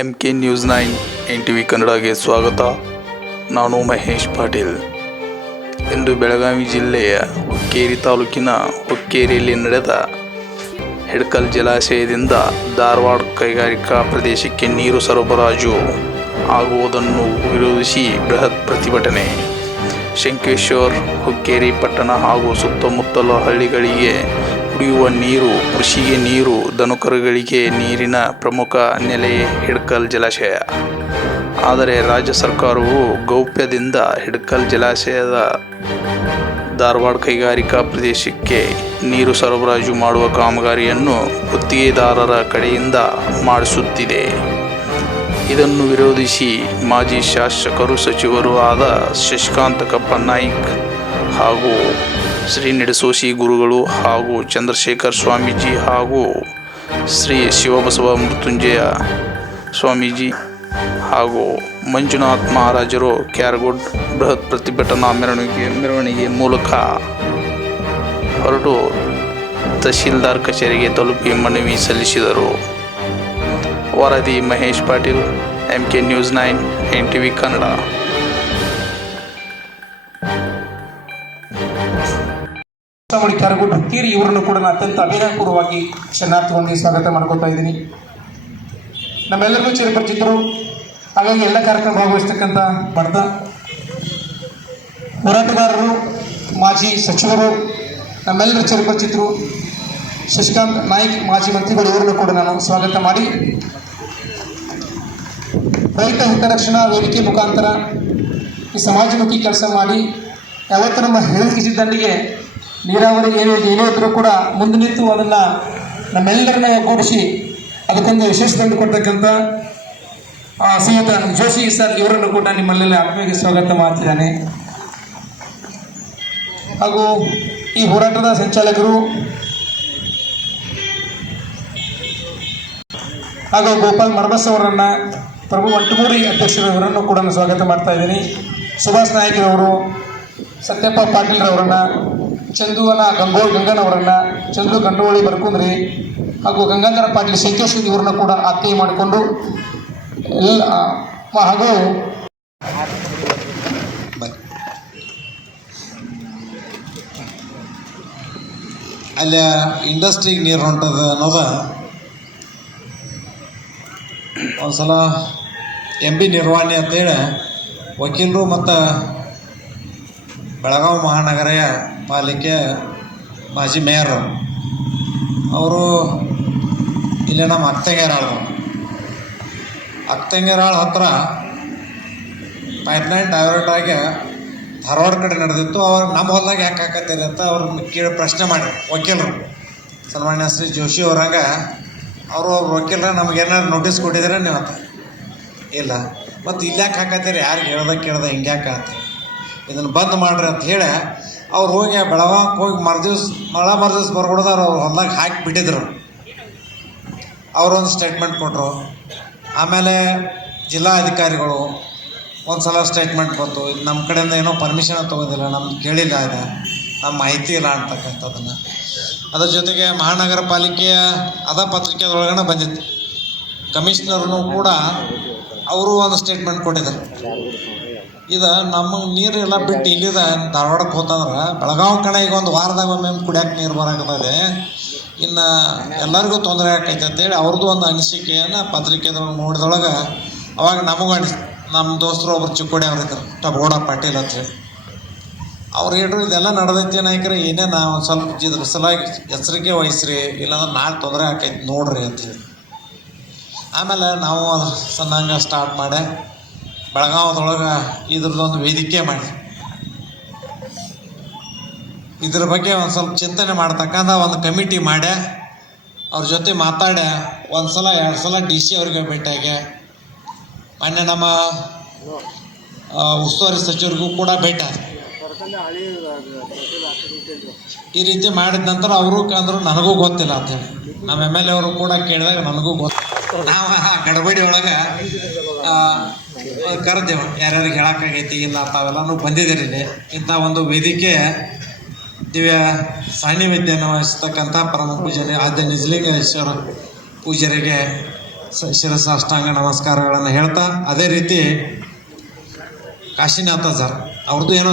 M K news nine N T V ಕನ್ನಡಗೆ ಸ್ವಾಗತ. ನಾನು ಮಹೇಶ್ ಪಾಟೀಲ್. ಇಂದು ಬೆಳಗಾವಿ ಜಿಲ್ಲೆಯ ಹುಕ್ಕೇರಿ ತಾಲೂಕಿನ ಹುಕ್ಕೇರಿಯಲ್ಲಿ ನಡೆದ ಹಿಡ್ಕಲ್ ಜಲಾಶಯದಿಂದ ಧಾರವಾಡ ಕೈಗಾರಿಕಾ ಪ್ರದೇಶಕ್ಕೆ ನೀರು ಸರಬರಾಜು ಆಗುವುದನ್ನು ವಿರೋಧಿಸಿ ಬೃಹತ್ ಪ್ರತಿಭಟನೆ. ಶಂಕೇಶ್ವರ್, ಹುಕ್ಕೇರಿ ಪಟ್ಟಣ ಹಾಗೂ ಸುತ್ತಮುತ್ತಲ ಹಳ್ಳಿಗಳಿಗೆ ಕುಡಿಯುವ ನೀರು, ಕೃಷಿಗೆ ನೀರು, ದನಕರುಗಳಿಗೆ ನೀರಿನ ಪ್ರಮುಖ ನೆಲೆ ಹಿಡ್ಕಲ್ ಜಲಾಶಯ. ಆದರೆ ರಾಜ್ಯ ಸರ್ಕಾರವು ಗೌಪ್ಯದಿಂದ ಹಿಡ್ಕಲ್ ಜಲಾಶಯದ ಧಾರವಾಡ ಕೈಗಾರಿಕಾ ಪ್ರದೇಶಕ್ಕೆ ನೀರು ಸರಬರಾಜು ಮಾಡುವ ಕಾಮಗಾರಿಯನ್ನು ಗುತ್ತಿಗೆದಾರರ ಕಡೆಯಿಂದ ಮಾಡಿಸುತ್ತಿದೆ. ಇದನ್ನು ವಿರೋಧಿಸಿ ಮಾಜಿ ಶಾಸಕರು ಸಚಿವರು ಆದ ಶಶಿಕಾಂತ ಕಪ್ಪ ನಾಯ್ಕ್ ಹಾಗೂ ಶ್ರೀ ನಿಡಸೋಸಿ ಗುರುಗಳು ಹಾಗೂ ಚಂದ್ರಶೇಖರ್ ಸ್ವಾಮೀಜಿ ಹಾಗೂ ಶ್ರೀ ಶಿವಬಸವ ಮೃತ್ಯುಂಜಯ ಸ್ವಾಮೀಜಿ ಹಾಗೂ ಮಂಜುನಾಥ್ ಮಹಾರಾಜರು ಕ್ಯಾರ್ಗುಡ್ ಬೃಹತ್ ಪ್ರತಿಭಟನಾ ಮೆರವಣಿಗೆ ಮೆರವಣಿಗೆ ಮೂಲಕ ಹೊರಟು ತಹಶೀಲ್ದಾರ್ ಕಚೇರಿಗೆ ತಲುಪಿ ಮನವಿ ಸಲ್ಲಿಸಿದರು. ವರದಿ Mahesh Patil M K news nine N T V Kannada. Hukkeri ಇವರನ್ನು ಕೂಡ ಅತ್ಯಂತ ಅಭಿನಯಪೂರ್ವವಾಗಿ ಶರಣಾರ್ಥಿಗಳಿಗೆ ಸ್ವಾಗತ ಮಾಡ್ಕೊತಾ ಇದ್ದೀನಿ. ನಮ್ಮೆಲ್ಲರಿಗೂ ಚಿರಪರಿಚಿತರು, ಹಾಗಾಗಿ ಎಲ್ಲ ಕಾರ್ಯಕ್ರಮ ಭಾಗವಹಿಸ್ತಕ್ಕಂಥ ಬಡ್ದ ಹೋರಾಟಗಾರರು, ಮಾಜಿ ಸಚಿವರು ನಮ್ಮೆಲ್ಲರ ಚಿರಪರಿಚಿತರು ಶಶಿಕಾಂತ್ ನಾಯ್ಕ್, ಮಾಜಿ ಮಂತ್ರಿಗಳು ಇವರನ್ನು ಕೂಡ ನಾನು ಸ್ವಾಗತ ಮಾಡಿ. ರೈತ ಹಿತರಕ್ಷಣಾ ವೇದಿಕೆ ಮುಖಾಂತರ ಈ ಸಮಾಜಮುಖಿ ಕೆಲಸ ಮಾಡಿ, ಯಾವತ್ತೂ ನಮ್ಮ ಹೆಲ್ತ್ ಸಿದ್ದಂಡಿಗೆ ನೀರಾವರಿ ಏನು ಏನೇ ಇದ್ರೂ ಕೂಡ ಮುಂದೆ ನಿಂತು ಅದನ್ನು ನಮ್ಮೆಲ್ಲರನ್ನ ಒಗ್ಗೂಡಿಸಿ ಅದಕ್ಕೊಂದು ವಿಶೇಷ ತಂದು ಕೊಡ್ತಕ್ಕಂಥ ಶ್ರೀಯುತ ಜೋಶಿ ಸರ್ ಇವರನ್ನು ಕೂಡ ನಿಮ್ಮಲ್ಲೆಲ್ಲ ಆತ್ಮೀಯ ಸ್ವಾಗತ ಮಾಡ್ತಿದ್ದಾನೆ. ಹಾಗೂ ಈ ಹೋರಾಟದ ಸಂಚಾಲಕರು ಹಾಗೂ ಗೋಪಾಲ್ ಮರಬಸ್ ಅವರನ್ನು ಪ್ರಭು ಒಂಟಮೂರಿ ಅಧ್ಯಕ್ಷರವರನ್ನು ಕೂಡ ಸ್ವಾಗತ ಮಾಡ್ತಾ ಇದ್ದೀನಿ. ಸುಭಾಷ್ ನಾಯ್ಕರವರು, ಸತ್ಯಪ್ಪ ಪಾಟೀಲ್ರವರನ್ನ ಚಂದುವನ ಗಂಗೋ ಗಂಗನವರನ್ನ ಚಂದು ಗಂಡೋಳಿ ಬರ್ಕುಂದ್ರಿ ಹಾಗೂ ಗಂಗಾಧರ ಪಾಟೀಲ್ ಶಂಕೇಶ್ ಇವರನ್ನ ಕೂಡ ಆತ್ಮೀಯ ಮಾಡಿಕೊಂಡು ಎಲ್ಲ ಹಾಗೂ ಅಲ್ಲಿ ಇಂಡಸ್ಟ್ರಿಗೆ ನೀರು ಹೊಂಟದ ಅನ್ನೋದ ಒಂದ್ಸಲ ಎಂ ಬಿ ನಿರ್ವಹಣೆ ಅಂತೇಳಿ ವಕೀಲರು ಮತ್ತು ಬೆಳಗಾವಿ ಮಹಾನಗರ ಪಾಲಿಕೆ ಮಾಜಿ ಮೇಯರ್ ಅವರು ಇಲ್ಲಿ ನಮ್ಮ ಅಕ್ತಂಗೇರಾಳು ಅಕ್ತಂಗೇರಾಳ ಹತ್ರ ಪೈಪ್ಲೈನ್ ಡೈವರ್ಟ್ ಆಗಿ ಧಾರವಾಡ ಕಡೆ ನಡೆದಿತ್ತು, ಅವ್ರು ನಮ್ಮ ಹೊಲದಾಗ ಯಾಕೆ ಹಾಕತ್ತೀರಿ ಅಂತ ಅವ್ರನ್ನ ಕೇಳಿ ಪ್ರಶ್ನೆ ಮಾಡಿ ವಕೀಲರು. ಸನ್ಮಾನ್ಯ ಶ್ರೀ ಜೋಶಿ ಅವ್ರಂಗ, ಅವರು ಅವ್ರ ವಕೀಲರ, ನಮ್ಗೆ ಏನಾದ್ರು ನೋಟಿಸ್ ಕೊಟ್ಟಿದ್ದೀರ ನೀವು ಅಂತ. ಇಲ್ಲ, ಮತ್ತು ಇಲ್ಲಿ ಯಾಕೆ ಹಾಕತ್ತೀರಿ? ಯಾರಿಗೆ ಹೇಳ್ದ ಕೇಳ್ದೆ, ಹಿಂಗೆ ಯಾಕೆ ಅಂತ ಇದನ್ನು ಬಂದ್ ಮಾಡ್ರಿ ಅಂತ ಹೇಳಿ, ಅವ್ರು ಹೋಗಿ ಬೆಳಗಾವಿಗೆ ಹೋಗಿ ಮರ್ದಿವ್ಸ ಮಳ ಮರ್ದಿವ್ಸ ಬರ್ಕೊಡೋದು ಅವ್ರು ಹೊಲ್ದಾಗ ಹಾಕಿ ಬಿಟ್ಟಿದ್ರು. ಅವರೊಂದು ಸ್ಟೇಟ್ಮೆಂಟ್ ಕೊಟ್ಟರು ಆಮೇಲೆ ಜಿಲ್ಲಾ ಅಧಿಕಾರಿಗಳು ಒಂದು ಸಲ ಸ್ಟೇಟ್ಮೆಂಟ್ ಬಂತು. ಇದು ನಮ್ಮ ಕಡೆಯಿಂದ ಏನೋ ಪರ್ಮಿಷನ್ ತೊಗೋದಿಲ್ಲ ನಮ್ಗೆ ಕೇಳಿಲ್ಲ ಇದೆ. ನಮ್ಮ ಮಾಹಿತಿ ಇಲ್ಲ ಅಂತಕ್ಕಂಥದ್ದನ್ನು ಅದ್ರ ಜೊತೆಗೆ ಮಹಾನಗರ ಪಾಲಿಕೆಯ ಅದ ಪತ್ರಿಕೆದೊಳಗಡೆ ಬಂದಿತ್ತು. ಕಮಿಷನರ್ನು ಕೂಡ ಅವರು ಒಂದು ಸ್ಟೇಟ್ಮೆಂಟ್ ಕೊಟ್ಟಿದ್ದಾರೆ. ಇದು ನಮ್ಮ ನೀರೆಲ್ಲ ಬಿಟ್ಟು ಇಲ್ಲಿದ ಧಾರವಾಡಕ್ಕೆ ಹೋತಂದ್ರೆ ಬೆಳಗಾವಿ ಕಡೆ ಈಗ ಒಂದು ವಾರದಾಗ ಒಮ್ಮೆ ಕುಡಿಯೋಕೆ ನೀರು ಬರಾಕತ್ತದೆ. ಇನ್ನು ಎಲ್ಲರಿಗೂ ತೊಂದರೆ ಆಕೈತೆ ಅಂತೇಳಿ ಅವ್ರದ್ದು ಒಂದು ಅನಿಸಿಕೆಯನ್ನು ಪತ್ರಿಕೆದೊಳಗೆ ನೋಡಿದೊಳಗೆ ಅವಾಗ ನಮಗೂ ಅನಿಸ್ ನಮ್ಮ ದೋಸ್ತರು ಒಬ್ರು ಚಿಕ್ಕೋಡಿ ಅವ್ರು ಇದ್ರು. ಟಬೋಡ ಪಾಟೀಲ್ ಅಂತೇಳಿ ಅವ್ರು ಹೇಳ್ರು, ಇದೆಲ್ಲ ನಡೆದೈತಿ ನಾಯಕರ, ಏನೇ ನಾವು ಸ್ವಲ್ಪ ಇದ್ರ ಸಲಾಗಿ ಎಚ್ಚರಿಕೆ ವಹಿಸ್ರಿ, ಇಲ್ಲಾಂದ್ರೆ ನಾಳೆ ತೊಂದರೆ ಆಕೈತಿ ನೋಡ್ರಿ ಅಂತೇಳಿ ಆಮೇಲೆ ನಾವು ಸಣ್ಣಂಗೆ ಸ್ಟಾರ್ಟ್ ಮಾಡಿ, ಬೆಳಗಾವದೊಳಗೆ ಇದ್ರದ್ದೊಂದು ವೇದಿಕೆ ಮಾಡಿ. ಇದ್ರ ಬಗ್ಗೆ ಒಂದು ಸ್ವಲ್ಪ ಚಿಂತನೆ ಮಾಡ್ತಕ್ಕಂಥ ಒಂದು ಕಮಿಟಿ ಮಾಡ್ಯ ಅವ್ರ ಜೊತೆ ಮಾತಾಡ್ಯ ಒಂದು ಸಲ ಎರಡು ಸಲ ಡಿ ಸಿ ಅವ್ರಿಗೆ ಭೇಟಿಯಾಗೆ ಮೊನ್ನೆ ನಮ್ಮ ಉಸ್ತುವಾರಿ ಸಚಿವರಿಗೂ ಕೂಡ ಭೇಟಿ. ಈ ರೀತಿ ಮಾಡಿದ ನಂತರ ಅವರು ಕೇಳಿದ್ರು, ನನಗೂ ಗೊತ್ತಿಲ್ಲ ಅಂತೇಳಿ ನಮ್ಮ ಎಂ ಎಲ್ ಎ ಅವರು ಕೂಡ ಕೇಳಿದಾಗ ನನಗೂ ಗೊತ್ತಿಲ್ಲ ನಾವು ಗಡಬಡಿ ಒಳಗೆ ಕರೆದೇವು, ಯಾರ್ಯಾರಿಗೆ ಹೇಳೋಕ್ಕಾಗೈತಿ, ಇಲ್ಲ ತಾವೆಲ್ಲನೂ ಬಂದಿದ್ದೀರಿ ಇಂಥ ಒಂದು ವೇದಿಕೆ ದಿವ್ಯ ಸಾನ್ನಿಧ್ಯವನ್ನು ವಹಿಸ್ತಕ್ಕಂಥ ಪರಮ ಪೂಜಾರಿ ಆದ್ಯ ನಿಜಲಿಂಗೇಶ್ವರ ಪೂಜಾರಿಗೆ ಶಿರಸಾಷ್ಟಾಂಗ ನಮಸ್ಕಾರಗಳನ್ನು ಹೇಳ್ತಾ ಅದೇ ರೀತಿ ಕಾಶಿನಾಥ ಸರ್ ಅವ್ರದ್ದು ಏನೋ